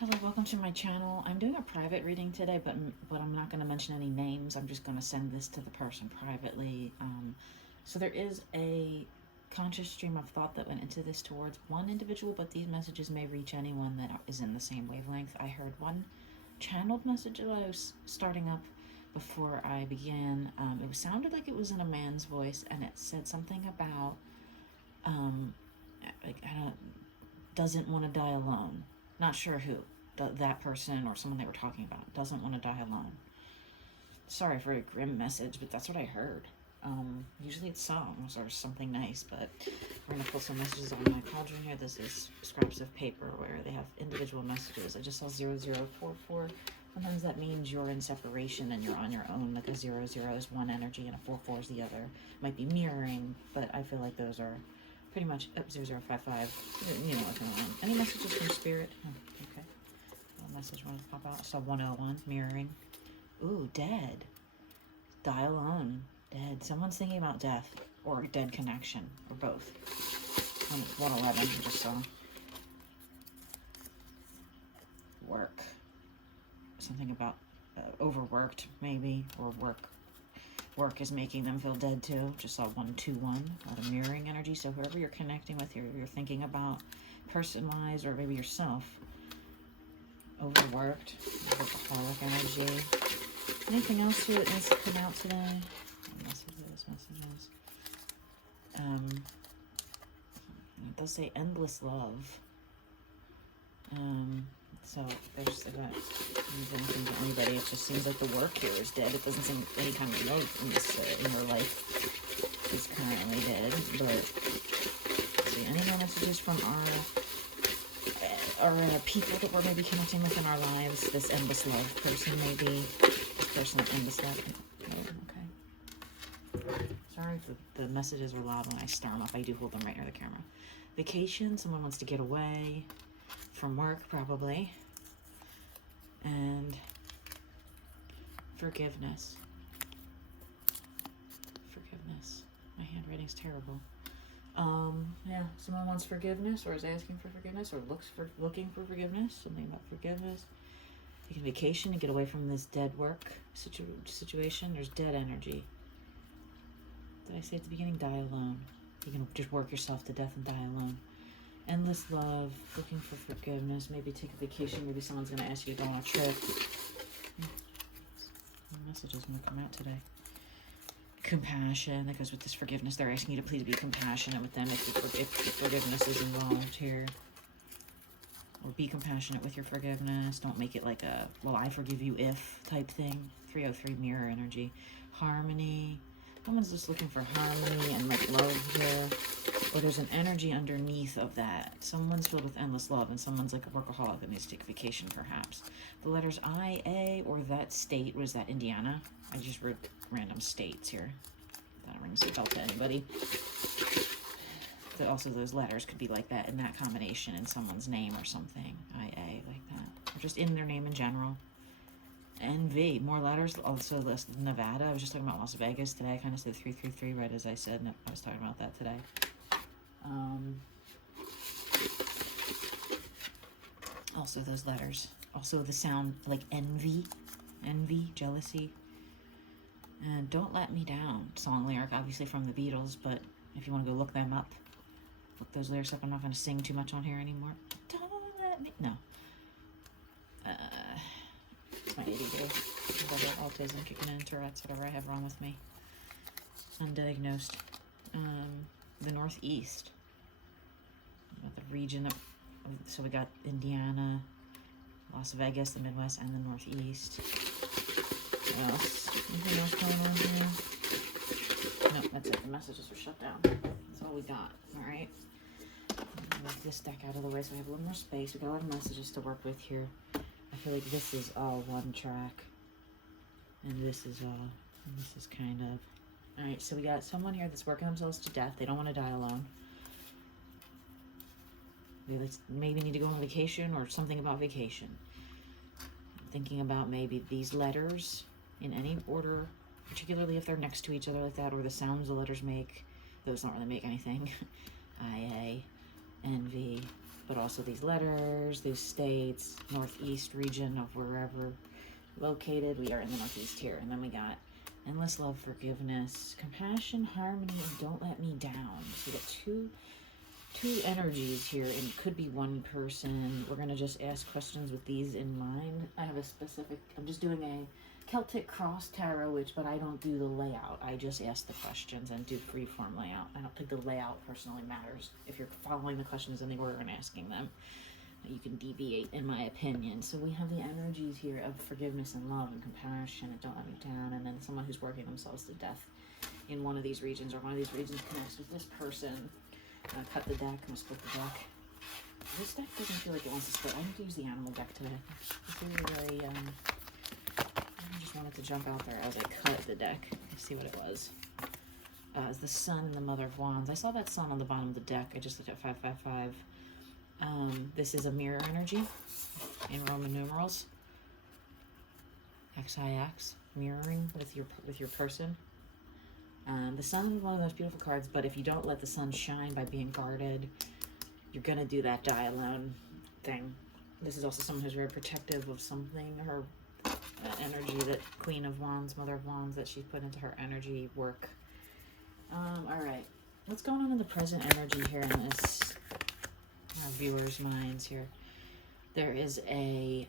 Hello, welcome to my channel. I'm doing a private reading today, but I'm not going to mention any names. I'm just going to send this to the person privately. So there is a conscious stream of thought that went into this towards one individual, but these messages may reach anyone that is in the same wavelength. I heard one channeled message that I was starting up before I began. It sounded like it was in a man's voice, and it said something about like doesn't want to die alone. Not sure who. That person or someone they were talking about doesn't want to die alone. Sorry for a grim message, but that's what I heard. Usually it's songs or something nice, but we're going to pull some messages on my cauldron here. This is scraps of paper where they have individual messages. I just saw 0044. Sometimes that means you're in separation and you're on your own. Like a 00 is one energy and a 44 is the other. Might be mirroring, but I feel like those are pretty much 0055. You know what's going on. Any messages from spirit? Okay. Message wanted to pop out. I saw 101, mirroring. Ooh, dead. Die alone. Dead. Someone's thinking about death or dead connection or both. 111, I just saw. Work. Something about overworked, maybe, or work is making them feel dead too. Just saw 121, a lot of mirroring energy. So whoever you're connecting with, you're thinking about person-wise or maybe yourself. Overworked, workaholic energy. Anything else here that needs to come out today? Messages. It does say endless love. So there's that. Anything to anybody. It just seems like the work here is dead. It doesn't seem any kind of love in this in your life is currently dead. But let's see, any more messages from our people that we're maybe connecting with in our lives? This endless love person, maybe. This person of endless love. Oh, okay. Sorry if the messages are loud when I stir them up. I do hold them right near the camera. Vacation. Someone wants to get away from work, probably. And forgiveness. Forgiveness. My handwriting's terrible. Yeah, someone wants forgiveness or is asking for forgiveness or looking for forgiveness. Something about forgiveness. Taking vacation to get away from this dead work situation. There's dead energy. Did I say at the beginning? Die alone. You can just work yourself to death and die alone. Endless love. Looking for forgiveness. Maybe take a vacation. Maybe someone's going to ask you to go on a trip. What message is going to come out today? Compassion. That goes with this forgiveness. They're asking you to please be compassionate with them if forgiveness is involved here. Or be compassionate with your forgiveness. Don't make it like a, well, I forgive you if type thing. 303 mirror energy. Harmony. Someone's just looking for harmony and like love here. Or there's an energy underneath of that. Someone's filled with endless love and someone's like a workaholic that needs to take a vacation perhaps. The letters I, A, or that state. Was that Indiana? I just wrote random states here. That rings a bell to anybody. But also those letters could be like that in that combination in someone's name or something. IA, like that. Or just in their name in general. NV, more letters. Also this Nevada. I was just talking about Las Vegas today. I kind of said 333 right as I said. No, I was talking about that today. Also those letters. Also the sound like envy, jealousy. And Don't Let Me Down, song lyric, obviously from the Beatles, but if you want to go look them up, look those lyrics up. I'm not going to sing too much on here anymore. Don't let me, no. It's my ADD, whatever, autism kicking in, Tourette's, whatever I have wrong with me. Undiagnosed. The Northeast. The region of, so we got Indiana, Las Vegas, the Midwest, and the Northeast. What else? Anything else going on here? No, that's it. The messages are shut down. That's all we got. Alright. Move this deck out of the way so we have a little more space. We got a lot of messages to work with here. I feel like this is all one track. And this is all. And this is kind of. Alright, so we got someone here that's working themselves to death. They don't want to die alone. They maybe need to go on vacation or something about vacation. I'm thinking about maybe these letters in any order, particularly if they're next to each other like that, or the sounds the letters make. Those don't really make anything. IA, envy, but also these letters, these states, northeast region of wherever located. We are in the northeast here. And then we got endless love, forgiveness, compassion, harmony, and don't let me down. So we got two energies here, and it could be one person. We're going to just ask questions with these in mind. I have a specific, I'm just doing a Celtic cross tarot, but I don't do the layout. I just ask the questions and do freeform layout. I don't think the layout personally matters. If you're following the questions in the order and asking them, you can deviate, in my opinion. So we have the energies here of forgiveness and love and compassion and don't let me down, and then someone who's working themselves to death in one of these regions, or one of these regions connects with this person. I'm going to cut the deck. I'm going to split the deck. This deck doesn't feel like it wants to split. I need to use the animal deck today. I just wanted to jump out there as I cut the deck and see what it was. It's the Sun and the Mother of Wands. I saw that Sun on the bottom of the deck. I just looked at 555. This is a mirror energy in Roman numerals. XIX, mirroring with your person. The Sun is one of those beautiful cards, but if you don't let the sun shine by being guarded, you're going to do that die alone thing. This is also someone who's very protective of something, her energy, that Queen of Wands, Mother of Wands, that she's put into her energy work. All right. What's going on in the present energy here in this viewers' minds here? There is a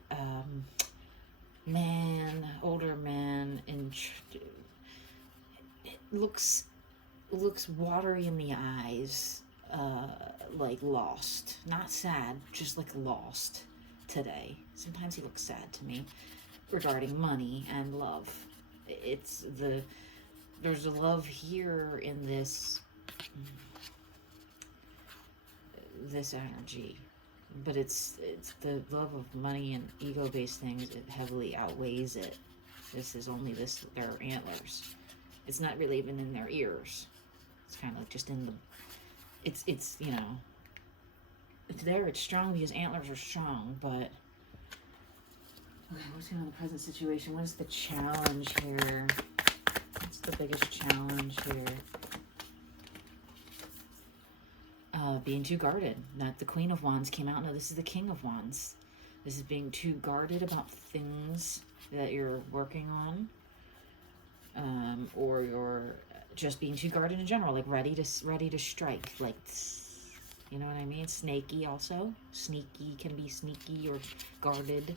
man, older man, looks watery in the eyes, like lost, not sad, just like lost today. Sometimes he looks sad to me regarding money and love. There's a love here in this energy, but it's the love of money and ego-based things. It heavily outweighs it. This is only their antlers. It's not really even in their ears. It's kind of like just in the, it's you know, it's there, it's strong because antlers are strong, but, okay, what's going on in the present situation? What is the challenge here? What's the biggest challenge here? Being too guarded. Not the Queen of Wands came out. No, this is the King of Wands. This is being too guarded about things that you're working on. Or you're just being too guarded in general, like ready to strike, like, you know what I mean? Snaky also. Sneaky can be sneaky or guarded,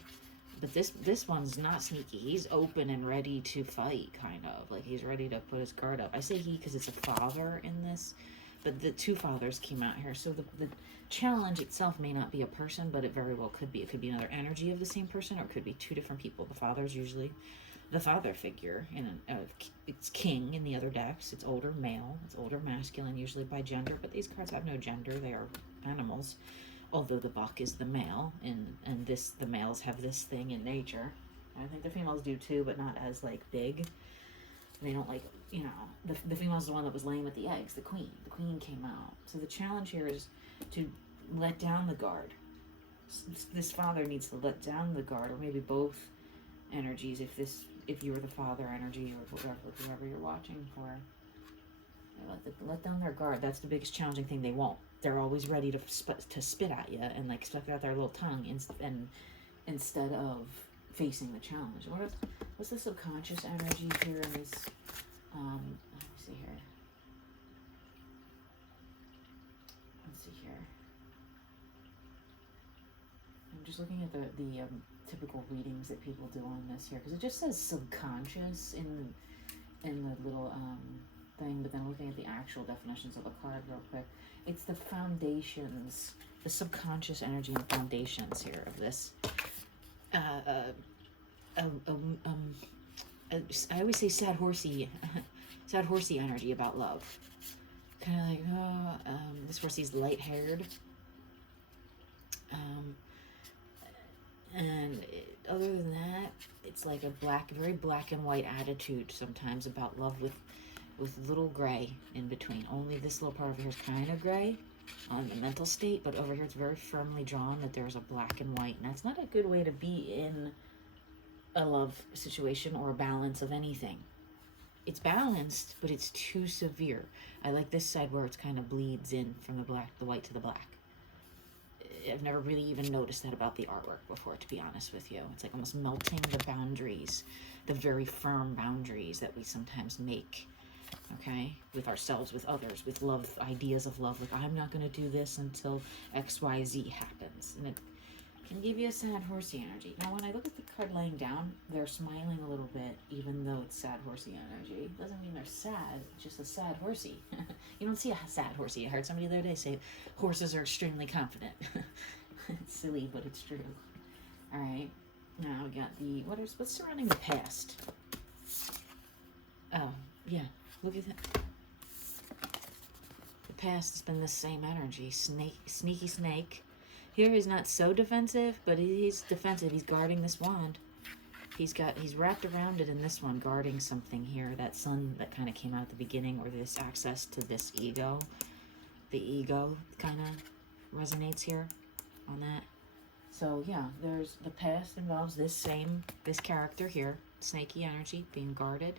but this one's not sneaky. He's open and ready to fight, kind of like he's ready to put his guard up. I say he because it's a father in this, but the two fathers came out here, so the challenge itself may not be a person, but it very well could be. It could be another energy of the same person, or it could be two different people. The father's usually the father figure, it's king in the other decks. It's older male, it's older masculine, usually by gender, but these cards have no gender. They are animals, although the buck is the male, and the males have this thing in nature. I think the females do too, but not as like big. They don't, like, you know, the female's the one that was laying with the eggs, the queen came out. So the challenge here is to let down the guard. This father needs to let down the guard, or maybe both energies, if you're the father energy, or whoever you're watching for. Let down their guard. That's the biggest challenging thing. They won't. They're always ready to spit at you and like spit out their little tongue and instead of facing the challenge. What's the subconscious energy here in this? Let me see here. Let's see here. I'm just looking at the typical readings that people do on this here, because it just says subconscious in the little thing, but then looking at the actual definitions of the card real quick, it's the foundations, the subconscious energy and foundations here of this. I always say sad horsey energy about love. Kind of like, this horsey's light-haired. Other than that, it's like a very black and white attitude sometimes about love with little gray in between. Only this little part over here is kind of gray on the mental state, but over here it's very firmly drawn that there's a black and white, and that's not a good way to be in a love situation or a balance of anything. It's balanced, but it's too severe. I like this side where it's kind of bleeds in from the white to the black. I've never really even noticed that about the artwork before, to be honest with you. It's like almost melting the boundaries, the very firm boundaries that we sometimes make, okay, with ourselves, with others, with love, ideas of love. Like, I'm not going to do this until XYZ happens. And it can give you a sad horsey energy. Now, when I look at the card laying down, they're smiling a little bit, even though it's sad horsey energy. Doesn't mean they're sad, it's just a sad horsey. You don't see a sad horsey. I heard somebody the other day say horses are extremely confident. It's silly, but it's true. All right. Now we got the, what's surrounding the past? Oh, yeah. Look at that. The past has been the same energy. Sneaky snake. Here he's not so defensive, but he's defensive. He's guarding this wand. He's wrapped around it in this one, guarding something here. That sun that kind of came out at the beginning, or this access to this ego. The ego kind of resonates here on that. So yeah, there's the past involves this character here, snaky energy being guarded,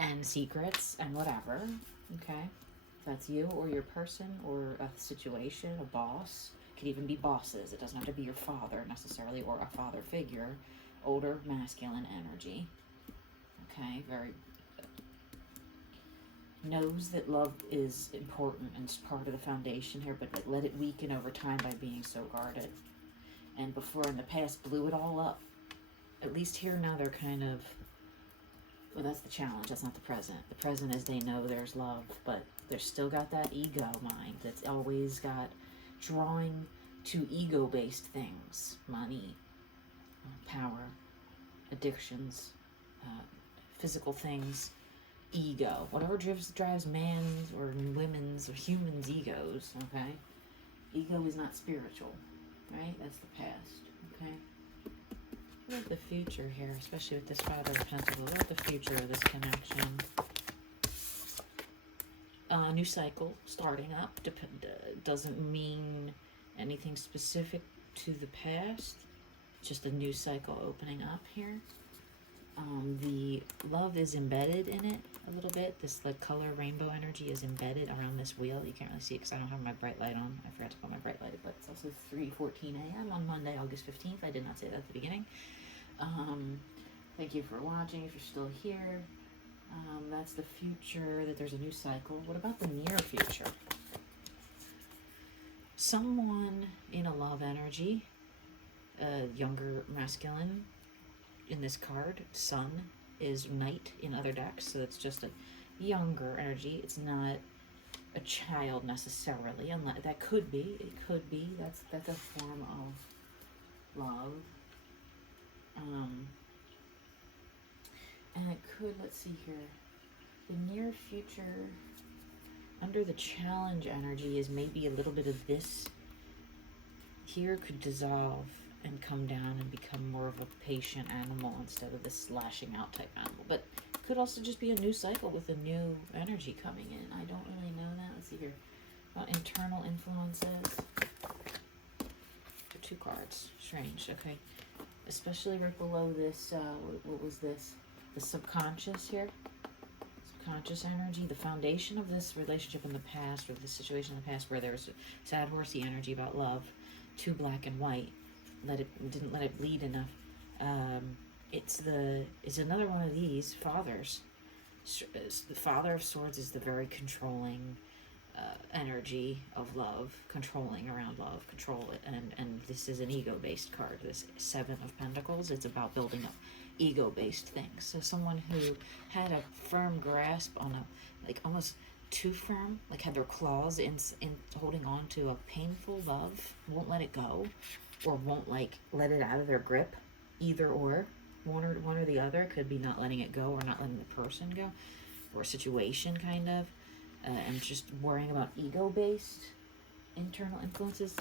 and secrets and whatever. Okay, that's you or your person or a situation, a boss. Could even be bosses. It doesn't have to be your father necessarily, or a father figure. Older masculine energy. Okay, very knows that love is important and it's part of the foundation here, but like, let it weaken over time by being so guarded. And before in the past blew it all up. At least here now they're kind of, well, that's the challenge. That's not the present. The present is they know there's love, but they've still got that ego mind that's always got drawing to ego-based things, money, power, addictions, physical things, ego, whatever drives man's or women's or humans' egos, okay? Ego is not spiritual, right? That's the past, okay? What about the future here, especially with this Father of Pentacles? What about the future of this connection? New cycle starting up doesn't mean anything specific to the past. Just a new cycle opening up here. The love is embedded in it a little bit. This like color rainbow energy is embedded around this wheel. You can't really see it because I don't have my bright light on. I forgot to put my bright light, but it's also 3:14 a.m. on Monday, August 15th. I did not say that at the beginning. Thank you for watching if you're still here. That's the future, that there's a new cycle. What about the near future? Someone in a love energy, younger masculine in this card. Sun is knight in other decks, so it's just a younger energy. It's not a child necessarily, unless that could be. It could be. That's a form of love. And it could, let's see here, the near future under the challenge energy is maybe a little bit of this here could dissolve and come down and become more of a patient animal instead of this lashing out type animal. But it could also just be a new cycle with a new energy coming in. I don't really know that. Let's see here. Internal influences. Two cards. Strange. Okay. Especially right below this, what was this? The subconscious here. Subconscious energy. The foundation of this relationship in the past, or this situation in the past where there was sad horsey energy about love. Too black and white. Didn't let it bleed enough. It's another one of these fathers. The Father of Swords is the very controlling energy of love, controlling around love, control it, and this is an ego-based card. This Seven of Pentacles, it's about building up ego-based things. So someone who had a firm grasp on a, like almost too firm, like had their claws in holding on to a painful love, won't let it go, or won't like let it out of their grip, either or. One or the other. Could be not letting it go or not letting the person go, or a situation kind of, and just worrying about ego-based internal influences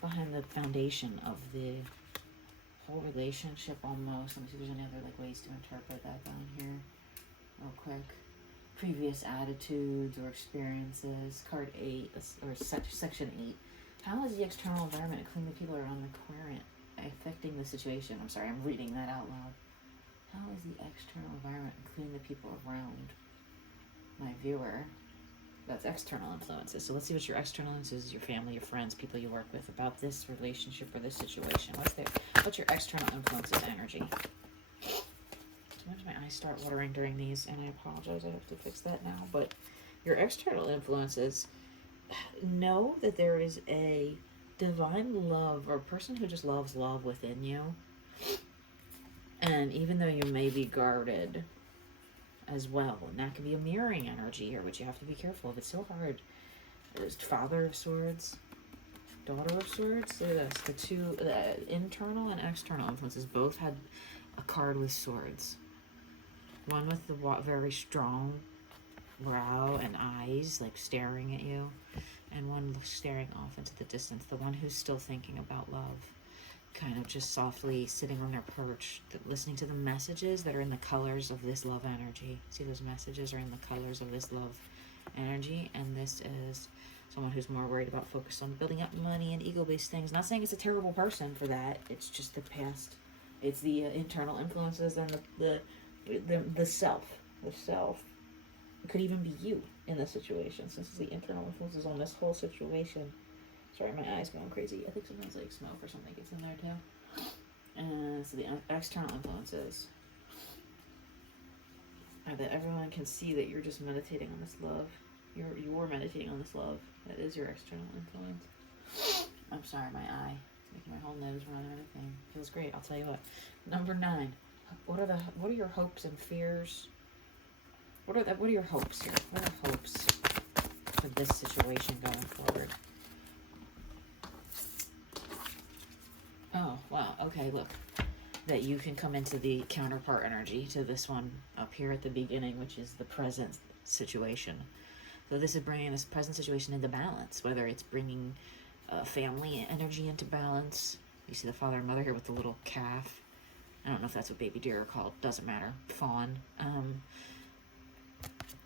behind the foundation of the whole relationship almost. Let me see if there's any other like ways to interpret that down here real quick. Previous attitudes or experiences. Card 8, or section 8. How is the external environment, including the people around the querent, affecting the situation? I'm sorry, I'm reading that out loud. How is the external environment, including the people around my viewer, That's external influences. So let's see what your external influences, your family, your friends, people you work with, about this relationship or this situation. What's your external influences energy? Sometimes my eyes start watering during these, and I apologize. I have to fix that now. But your external influences, know that there is a divine love, or a person who just loves love within you. And even though you may be guarded as well, and that can be a mirroring energy here, which you have to be careful of. It's so hard. There's Father of Swords, Daughter of Swords. Look at this. The two internal and external influences both had a card with swords. One with the very strong brow and eyes, like staring at you, and one staring off into the distance. The one who's still thinking about love, kind of just softly sitting on their perch, listening to the messages that are in the colors of this love energy. See, those messages are in the colors of this love energy, and this is someone who's more worried about focus on building up money and ego-based things. Not saying it's a terrible person for that. It's just the past. It's the internal influences and the self. The self. It could even be you in this situation, since it's the internal influences on this whole situation. Sorry, my eyes going crazy. I think sometimes like smoke or something gets in there too. And so the external influences are that everyone can see that you're just meditating on this love. You're meditating on this love. That is your external influence. I'm sorry, my eye. It's making my whole nose run and everything. Feels great. I'll tell you what. Number 9. What are your hopes and fears? What are your hopes here? What are hopes for this situation going forward? Oh, wow. Okay, look. That you can come into the counterpart energy to this one up here at the beginning, which is the present situation. So this is bringing this present situation into balance, whether it's bringing family energy into balance. You see the father and mother here with the little calf. I don't know if that's what baby deer are called. Doesn't matter. Fawn.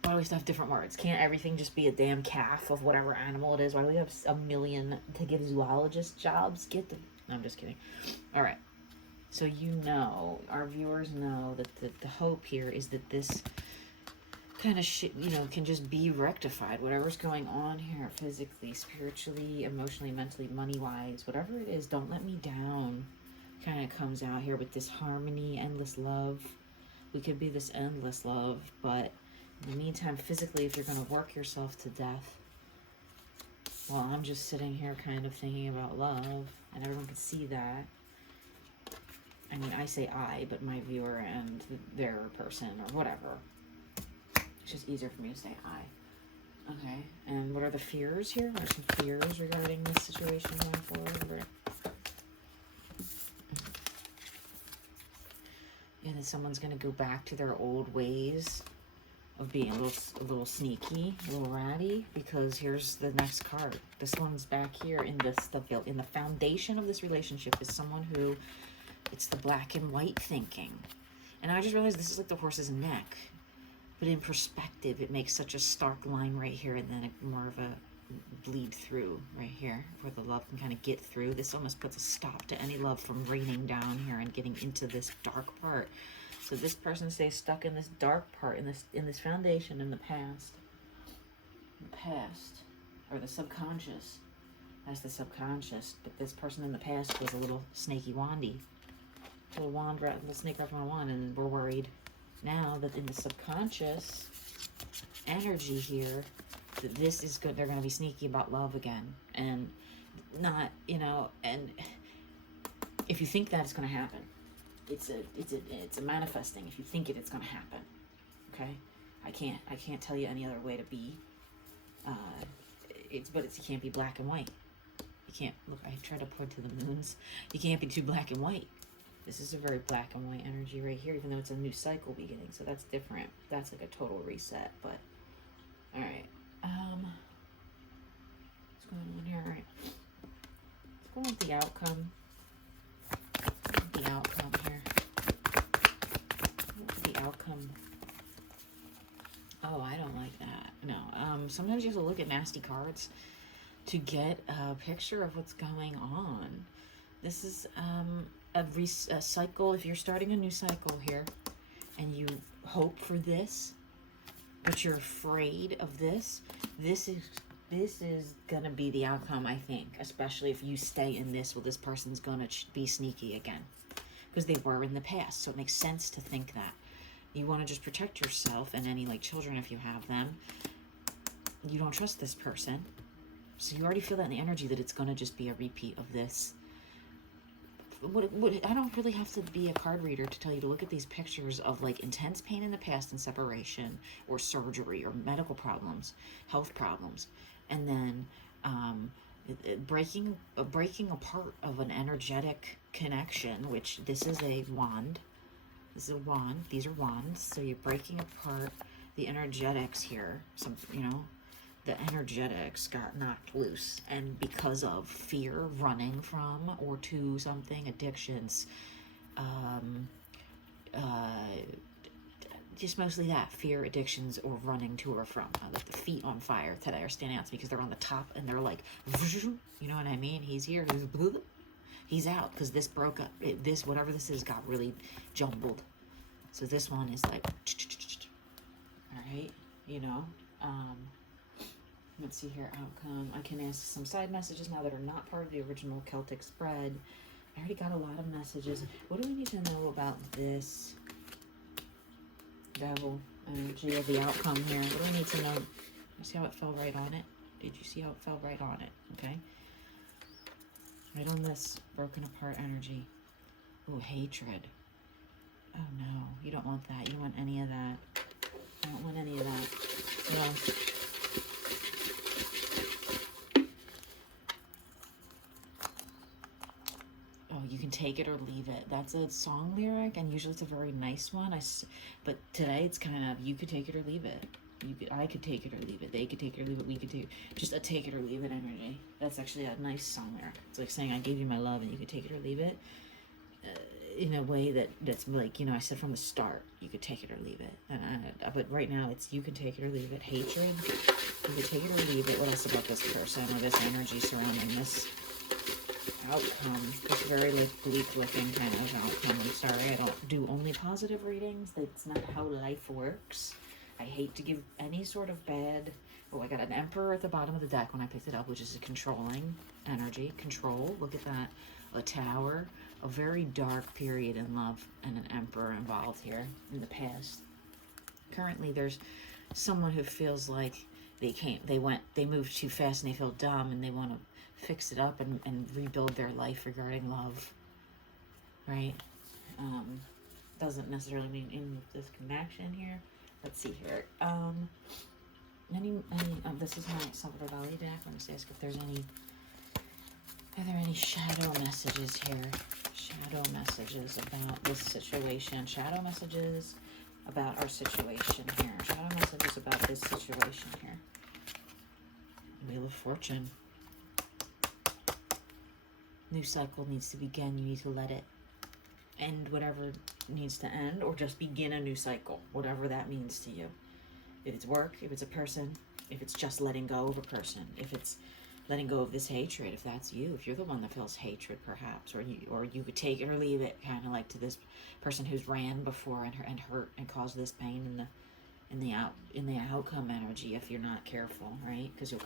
Why do we have different words? Can't everything just be a damn calf of whatever animal it is? Why do we have a million to give zoologist jobs? No, I'm just kidding. All right. So our viewers know that the hope here is that this kind of shit, can just be rectified. Whatever's going on here, physically, spiritually, emotionally, mentally, money-wise, whatever it is, don't let me down, kind of comes out here with this harmony, endless love. We could be this endless love, but in the meantime, physically, if you're going to work yourself to death, well, I'm just sitting here kind of thinking about love, and everyone can see that. I mean, I say I, but my viewer and their person or whatever. It's just easier for me to say I. Okay, and what are the fears here? What are some fears regarding this situation going forward? Yeah, then someone's going to go back to their old ways of being a little sneaky, a little ratty, because here's the next card. This one's back here in the foundation of this relationship is someone who, it's the black and white thinking. And I just realized this is like the horse's neck. But in perspective, it makes such a stark line right here, and then more of a bleed through right here, where the love can kind of get through. This almost puts a stop to any love from raining down here and getting into this dark part. So this person stays stuck in this dark part, in this foundation in the past. The past, or the subconscious. That's the subconscious. But this person in the past was a little snaky wandy. Little snake wrapped on a wand, and we're worried now that in the subconscious energy here, that this is good. They're going to be sneaky about love again, and not, and if you think that it's going to happen, it's a manifesting. If you think it's going to happen, okay? I can't tell you any other way to be. It can't be black and white. You can't look. I try to point to the moons. You can't be too black and white. This is a very black and white energy right here, even though it's a new cycle beginning, so that's different. That's like a total reset, but all right. What's going on here? All right. Let's go with the outcome. The outcome here. The outcome. Oh, I don't like that. No. Sometimes you have to look at nasty cards to get a picture of what's going on. This is a cycle. If you're starting a new cycle here and you hope for this, but you're afraid of this. This is gonna be the outcome, I think, especially if you stay in this. Well, this person's gonna be sneaky again, because they were in the past. So it makes sense to think that you want to just protect yourself and any like children if you have them. You don't trust this person, so you already feel that in the energy that it's gonna just be a repeat of this. I don't really have to be a card reader to tell you to look at these pictures of like intense pain in the past and separation or surgery or medical problems, health problems, and then breaking apart of an energetic connection, which this is a wand. This is a wand. These are wands. So you're breaking apart the energetics here. Some, the energetics got knocked loose, and because of fear, running from or to something, addictions, just mostly that, fear, addictions, or running to or from. Like the feet on fire today are standing out to me because they're on the top and they're like, you know what I mean? He's here, he's out, because this broke up. This, whatever this is, got really jumbled. So this one is like, all right, let's see here, outcome. I can ask some side messages now that are not part of the original Celtic spread. I already got a lot of messages. What do we need to know about this devil energy of the outcome here? What do we need to know? You see how it fell right on it? Did you see how it fell right on it? Okay. Right on this broken apart energy. Oh, hatred. Oh no, you don't want that. You don't want any of that. I don't want any of that. No. You can take it or leave it. That's a song lyric, and usually it's a very nice one. But today it's kind of, you could take it or leave it. I could take it or leave it. They could take it or leave it. We could do just a take it or leave it energy. That's actually a nice song lyric. It's like saying I gave you my love, and you could take it or leave it. In a way that's like, I said from the start, you could take it or leave it. But right now it's you can take it or leave it. Hatred, you could take it or leave it. What else about this person or this energy surrounding this outcome? It's very like bleak looking kind of outcome. I'm sorry, I don't do only positive readings. That's not how life works. I hate to give any sort of bad. Oh, I got an Emperor at the bottom of the deck when I picked it up, which is a controlling energy. Control, look at that. A Tower, a very dark period in love, and an Emperor involved here in the past. Currently there's someone who feels like they moved too fast and they feel dumb, and they want to fix it up and rebuild their life regarding love, right? Doesn't necessarily mean in this connection here. Let's see here. This is my Salvador Dali deck. Let me just ask if there's any. Are there any shadow messages here? Shadow messages about this situation. Shadow messages about our situation here. Shadow messages about this situation here. Wheel of Fortune. New cycle needs to begin. You need to let it end whatever needs to end, or just begin a new cycle, whatever that means to you. If it's work, if it's a person, if it's just letting go of a person, if it's letting go of this hatred, if that's you, if you're the one that feels hatred perhaps, or you could take it or leave it, kind of like to this person who's ran before and hurt and caused this pain in the outcome energy if you're not careful, right? Because you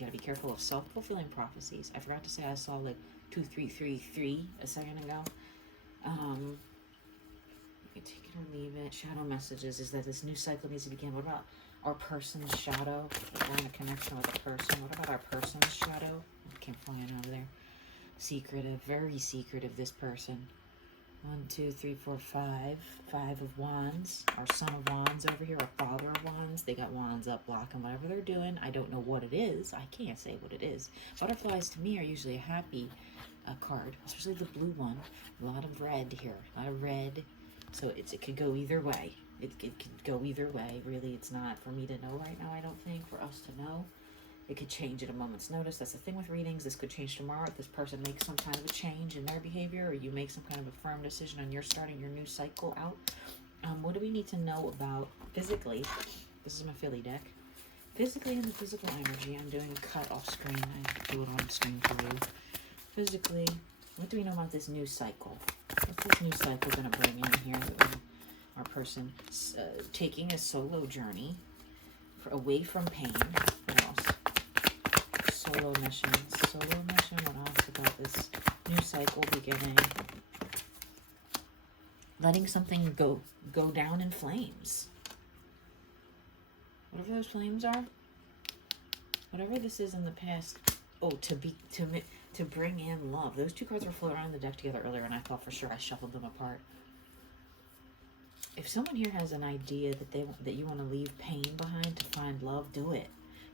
got to be careful of self-fulfilling prophecies. I forgot to say I saw like 2333 a second ago. You can take it or leave it. Shadow messages is that this new cycle needs to begin. What about our person's shadow? If we're in a connection with a person, what about our person's shadow? I can't find it over there. Secretive, very secretive, this person. 1, 2, 3, 4, 5. 5 of Wands. Our Son of Wands over here, our Father of Wands. They got wands up blocking whatever they're doing. I don't know what it is. I can't say what it is. Butterflies to me are usually a happy card, especially the blue one. A lot of red here. A lot of red. So it could go either way. It could go either way. Really, it's not for me to know right now, I don't think. For us to know. It could change at a moment's notice. That's the thing with readings. This could change tomorrow if this person makes some kind of a change in their behavior, or you make some kind of a firm decision and you're starting your new cycle out. What do we need to know about physically? This is my Philly deck. Physically, in the physical energy, I'm doing a cut off screen. I do it on screen for you. Physically, what do we know about this new cycle? What's this new cycle going to bring in here? Our person taking a solo journey. away from pain. What else? Solo mission. Solo mission. What else about this new cycle beginning? Letting something go down in flames. Whatever those flames are. Whatever this is in the past. Oh, to bring in love. Those two cards were floating around in the deck together earlier, and I thought for sure I shuffled them apart. If someone here has an idea that you want to leave pain behind to find love, do it.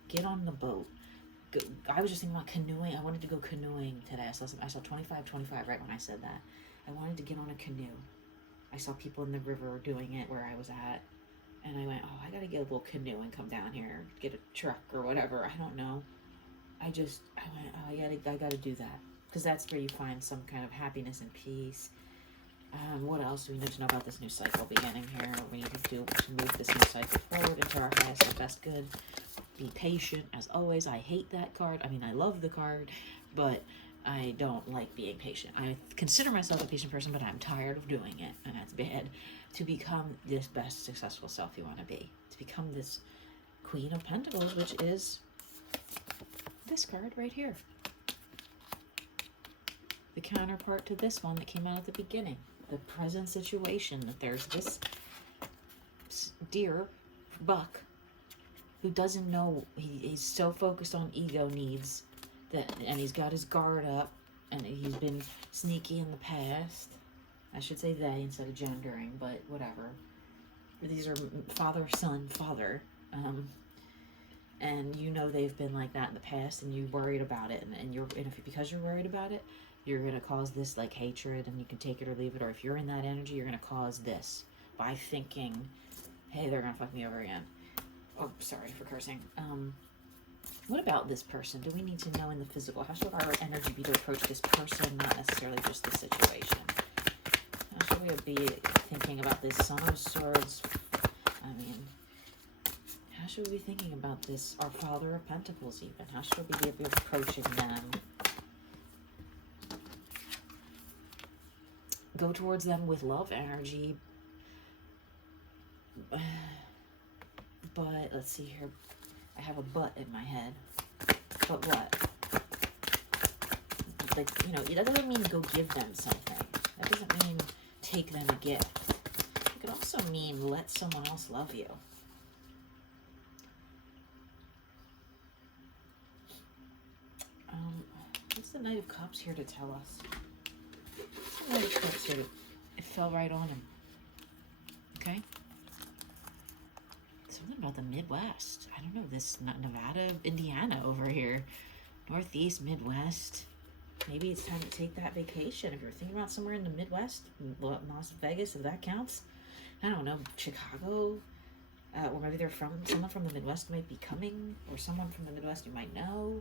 Get on the boat. Go, I was just thinking about canoeing. I wanted to go canoeing today. I saw 25-25 right when I said that. I wanted to get on a canoe. I saw people in the river doing it where I was at. And I went, oh, I got to get a little canoe and come down here. Get a truck or whatever. I don't know. I went, oh, I got to do that. Because that's where you find some kind of happiness and peace. What else do we need to know about this new cycle beginning here? What we need to do to move this new cycle forward into our highest and best good. Be patient. As always, I hate that card. I mean, I love the card, but I don't like being patient. I consider myself a patient person, but I'm tired of doing it, and that's bad. To become this best successful self you want to be. To become this Queen of Pentacles, which is this card right here. The counterpart to this one that came out at the beginning. The present situation, that there's this deer, buck, who doesn't know, he's so focused on ego needs, and he's got his guard up, and he's been sneaky in the past. I should say they instead of gendering, but whatever. These are father, son, father. And you know they've been like that in the past, and you're worried about it, because you're worried about it, you're going to cause this like hatred, and you can take it or leave it, or if you're in that energy, you're going to cause this by thinking, hey, they're going to fuck me over again. Oh, sorry for cursing. What about this person? Do we need to know in the physical? How should our energy be to approach this person, not necessarily just the situation? How should we be thinking about this Son of Swords? I mean, how should we be thinking about this, our Father of Pentacles even? How should we be approaching them? Go towards them with love energy. But, let's see here. I have a but in my head. But what? Like, you know, that doesn't mean go give them something. That doesn't mean take them a gift. It could also mean let someone else love you. What's the Knight of Cups here to tell us? What's the Knight of Cups here? It fell right on him. Okay? Something about the Midwest. I don't know, this Nevada, Indiana over here. Northeast, Midwest. Maybe it's time to take that vacation. If you're thinking about somewhere in the Midwest, Las Vegas, if that counts. I don't know, Chicago. Or maybe someone from the Midwest might be coming. Or someone from the Midwest you might know.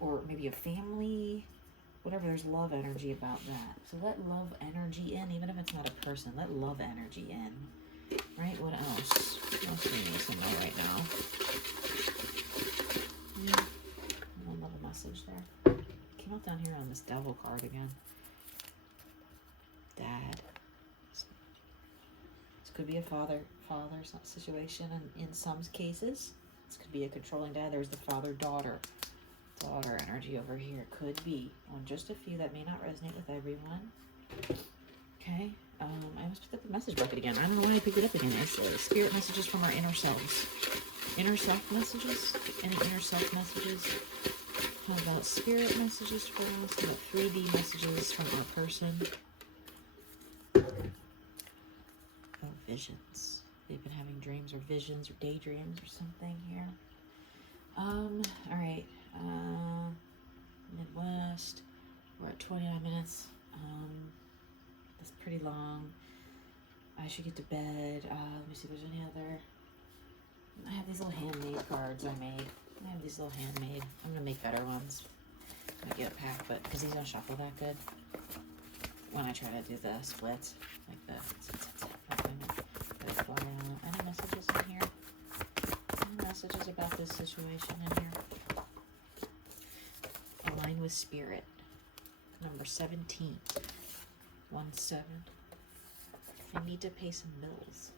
Or maybe a family. Whatever, there's love energy about that. So let love energy in, even if it's not a person. Let love energy in. Right, what else? What else do we need to know right now? I love a message there. Came out down here on this Devil card again. Dad. This could be a father situation in some cases. This could be a controlling dad. There's the father-daughter. Daughter energy over here. Could be on just a few. That may not resonate with everyone. Okay. I almost picked up the message bucket again. I don't know why I picked it up again. It's spirit messages from our inner selves. Inner self messages? Any inner self messages? How about spirit messages for us? How about 3D messages from our person? Oh, visions. They've been having dreams or visions or daydreams or something here. Alright. Midwest. We're at 29 minutes. That's pretty long. I should get to bed. Let me see if there's any other. I have these little handmade cards I made. I have these little handmade. I'm going to make better ones. I might get a pack, but because these don't shuffle that good when I try to do the splits. Like the any messages in here? Any messages about this situation in here? Align with spirit. Number 17. 1-7. I need to pay some bills.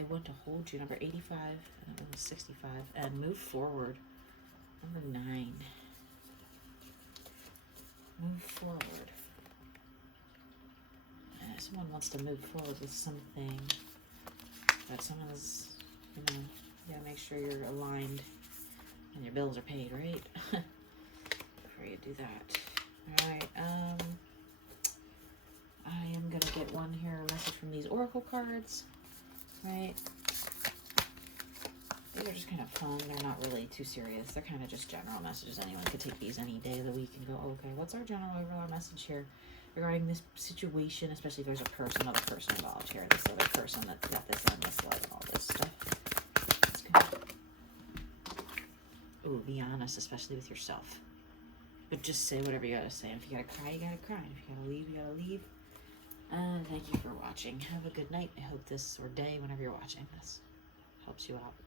I want to hold you, number 85, and it was 65, and move forward, number 9. Move forward. Someone wants to move forward with something, but someone's, you know, you gotta make sure you're aligned and your bills are paid, right? Before you do that. Alright, I am gonna get one here, a message from these oracle cards, right? These are just kind of fun. They're not really too serious. They're kind of just general messages. Anyone could take these any day of the week and go, okay, what's our general overall message here regarding this situation, especially if there's a person, another person involved here, this other person that got this endless love and all this stuff. That's good. Ooh, be honest, especially with yourself. But just say whatever you gotta say. And if you gotta cry, you gotta cry. And if you gotta leave, you gotta leave. Thank you for watching. Have a good night. I hope this, or day, whenever you're watching this, helps you out.